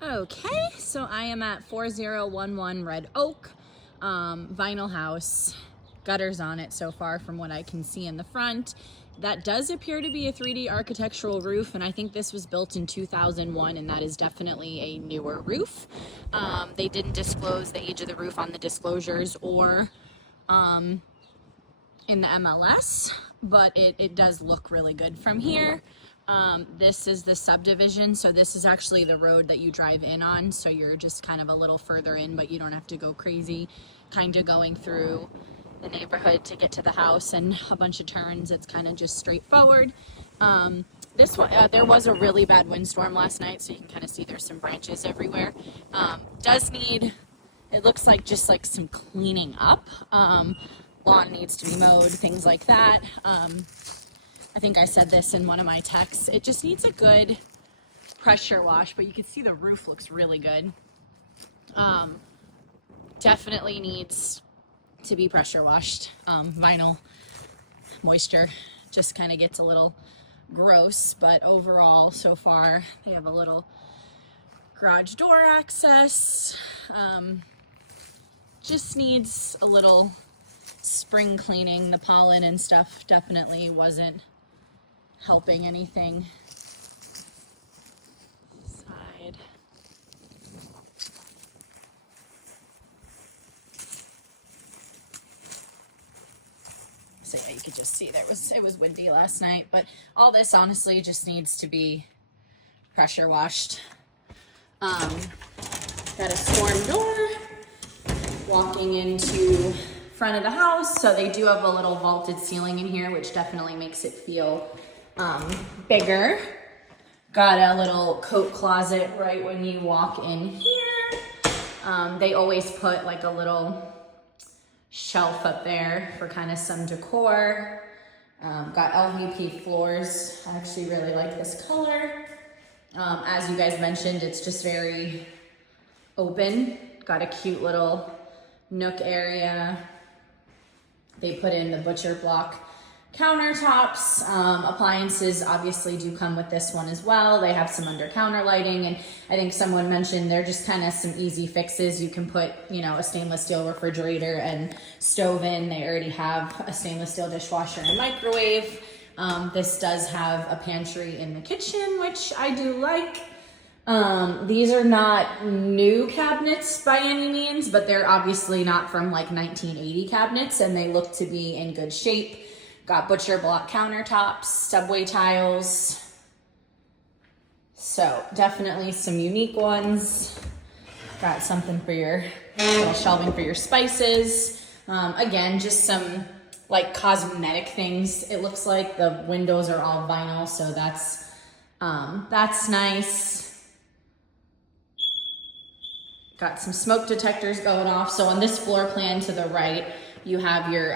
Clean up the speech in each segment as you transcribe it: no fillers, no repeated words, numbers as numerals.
Okay, so I am at 4011 Red Oak, vinyl house, gutters on it so far from what I can see in the front. That does appear to be a 3D architectural roof, and I think this was built in 2001, and that is definitely a newer roof. They didn't disclose the age of the roof on the disclosures or in the MLS, but it does look really good from here. This is the subdivision, so this is actually the road that you drive in on, so you're just kind of a little further in, but you don't have to go crazy, kind of going through the neighborhood to get to the house and a bunch of turns. It's kind of just straightforward. This one, there was a really bad windstorm last night, so you can kind of see there's some branches everywhere. Does need, it looks like just like some cleaning up. Lawn needs to be mowed, things like that. I think I said this in one of my texts. It just needs a good pressure wash, but you can see the roof looks really good. Definitely needs to be pressure washed. Vinyl moisture just kind of gets a little gross, but overall, so far, they have a little garage door access. Just needs a little spring cleaning. The pollen and stuff definitely wasn't helping anything. Side. So yeah, you could just see it was windy last night, but all this honestly just needs to be pressure washed. Got a storm door walking into front of the house, so they do have a little vaulted ceiling in here, which definitely makes it feel bigger. Got a little coat closet right when you walk in here. They always put like a little shelf up there for kind of some decor. Got LVP floors. I actually really like this color. As you guys mentioned, it's just very open. Got a cute little nook area. They put in the butcher block countertops. Appliances obviously do come with this one as well. They have some under counter lighting, and I think someone mentioned they're just kind of some easy fixes. You can put, a stainless steel refrigerator and stove in. They already have a stainless steel dishwasher and microwave. This does have a pantry in the kitchen, which I do like. These are not new cabinets by any means, but they're obviously not from like 1980 cabinets, and they look to be in good shape. Got butcher block countertops, subway tiles. So definitely some unique ones. Got something for your little shelving for your spices. Again, just some like cosmetic things. It looks like the windows are all vinyl, so that's nice. Got some smoke detectors going off. So on this floor plan to the right, you have your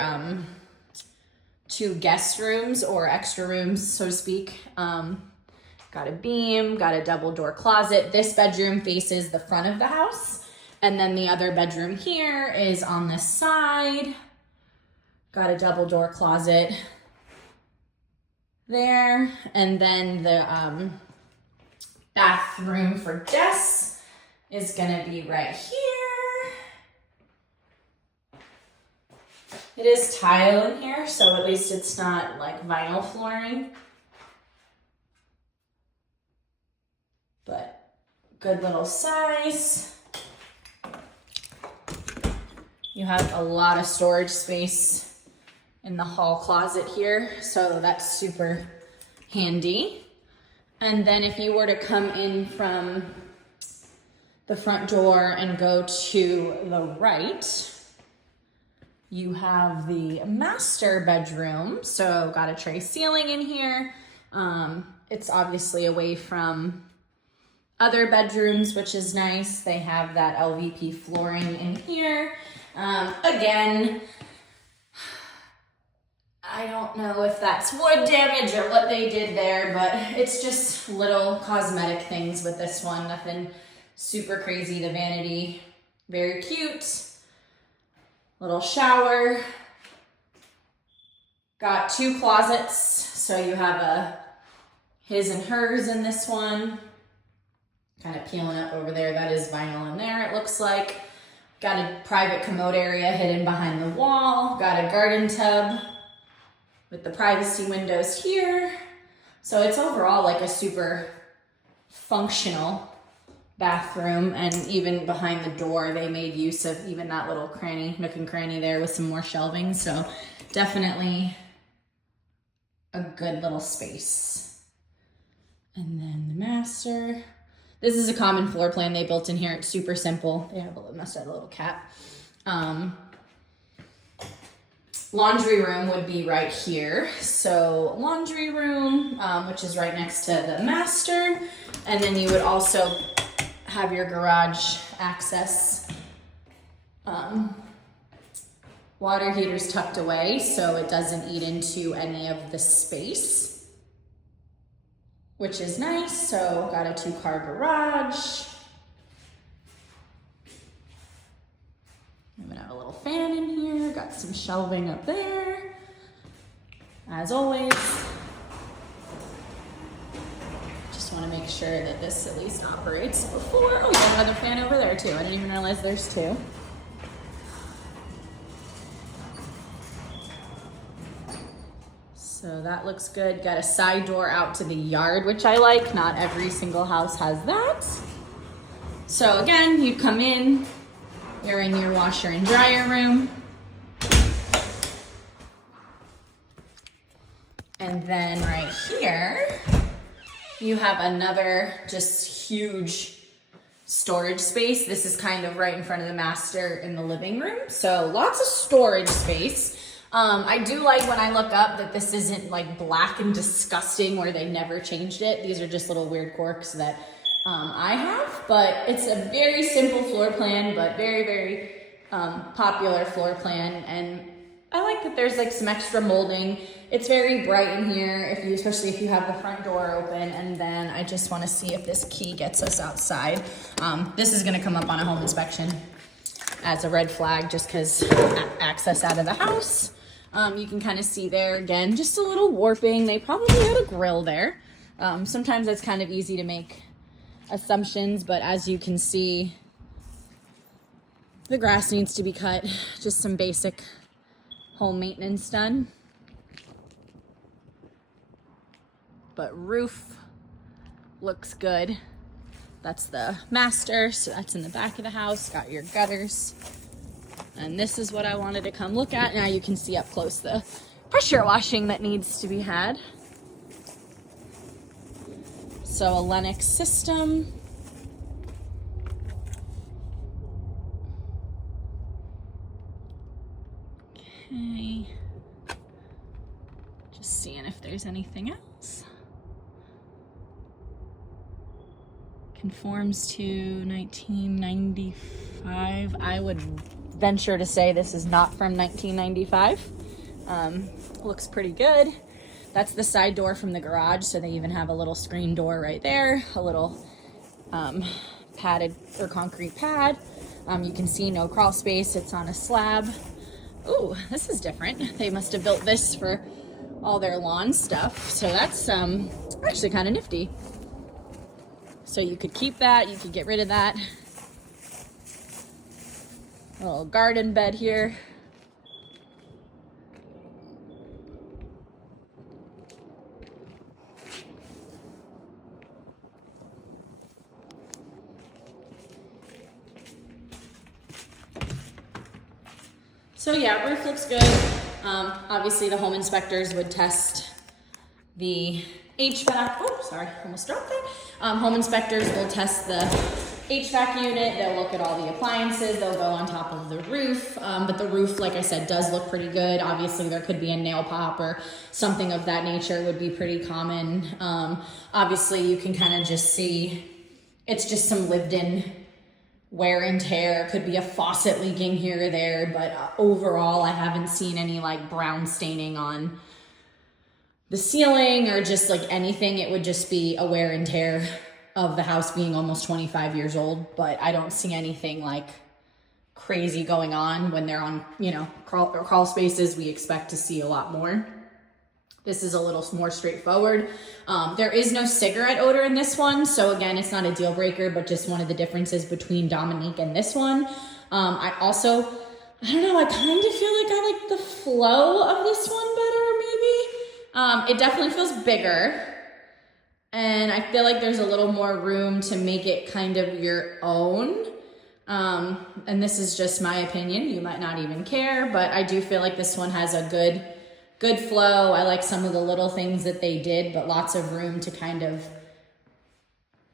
2 guest rooms or extra rooms, so to speak. Got a beam, got a double door closet. This bedroom faces the front of the house. And then the other bedroom here is on this side. Got a double door closet there. And then the bathroom for guests is gonna be right here. It is tile in here, so at least it's not like vinyl flooring. But good little size. You have a lot of storage space in the hall closet here, so that's super handy. And then if you were to come in from the front door and go to the right, you have the master bedroom. So got a tray ceiling in here. It's obviously away from other bedrooms, which is nice. They have that LVP flooring in here. Again, I don't know if that's wood damage or what they did there, but it's just little cosmetic things with this one. Nothing super crazy. The vanity, very cute. Little shower. Got 2 closets, so you have a his and hers in this one. kind of peeling up over there. That is vinyl in there, it looks like. Got a private commode area hidden behind the wall. Got a garden tub with the privacy windows here. So it's overall like a super functional bathroom, and even behind the door, they made use of even that little cranny, nook and cranny there with some more shelving. So definitely a good little space. And then the master. This is a common floor plan they built in here. It's super simple. They have must have a little cat. Laundry room would be right here. So laundry room, which is right next to the master. And then you would also have your garage access. Water heater's tucked away so it doesn't eat into any of the space, which is nice. So got a 2-car garage. I'm gonna have a little fan in here, got some shelving up there. As always, just wanna make sure that this at least operates before. Oh, you got another fan over there too. I didn't even realize there's 2. So that looks good. Got a side door out to the yard, which I like. Not every single house has that. So again, you come in, you're in your washer and dryer room. And then right here, you have another just huge storage space. This is kind of right in front of the master in the living room. So lots of storage space. I do like when I look up that this isn't like black and disgusting where they never changed it. These are just little weird quirks that I have, but it's a very simple floor plan, but very, very popular floor plan. And I like that there's like some extra molding. It's very bright in here, especially if you have the front door open. And then I just want to see if this key gets us outside. This is going to come up on a home inspection as a red flag just because access out of the house. You can kind of see there again, just a little warping. They probably had a grill there. Sometimes that's kind of easy to make assumptions, but as you can see, the grass needs to be cut. Just some basic home maintenance done. But roof looks good. That's the master, so that's in the back of the house. Got your gutters. And this is what I wanted to come look at. Now you can see up close the pressure washing that needs to be had. So a Lennox system. Okay. Just seeing if there's anything else. Conforms to 1995. I would venture to say this is not from 1995. Looks pretty good. That's the side door from the garage, so they even have a little screen door right there, a little padded or concrete pad. You can see no crawl space, it's on a slab. Ooh, this is different. They must have built this for all their lawn stuff, so that's actually kind of nifty. So you could keep that, you could get rid of that. A little garden bed here. So yeah, roof looks good. Obviously the home inspectors would test the HVAC. Oh, sorry, almost dropped that. Home inspectors will test the HVAC unit. They'll look at all the appliances. They'll go on top of the roof. But the roof, like I said, does look pretty good. Obviously there could be a nail pop or something of that nature would be pretty common. Obviously you can kind of just see it's just some lived in wear and tear. Could be a faucet leaking here or there, but overall I haven't seen any like brown staining on the ceiling or just like anything. It would just be a wear and tear of the house being almost 25 years old, but I don't see anything like crazy going on. When they're on, you know, crawl spaces, we expect to see a lot more. This is a little more straightforward. There is no cigarette odor in this one. So again, it's not a deal breaker, but just one of the differences between Dominique and this one. I don't know, I kind of feel like I like the flow of this one better, maybe. It definitely feels bigger. And I feel like there's a little more room to make it kind of your own. And this is just my opinion. You might not even care, but I do feel like this one has a good flow. I like some of the little things that they did, but lots of room to kind of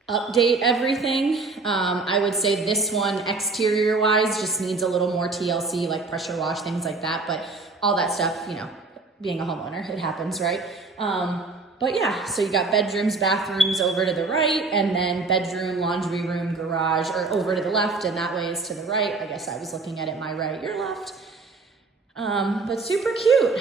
update everything. I would say this one exterior wise just needs a little more TLC, like pressure wash, things like that. But all that stuff, you know, being a homeowner, it happens, right? But yeah, so you got bedrooms, bathrooms over to the right, and then bedroom, laundry room, garage, or over to the left, and that way is to the right. I guess I was looking at it my right, your left. But super cute.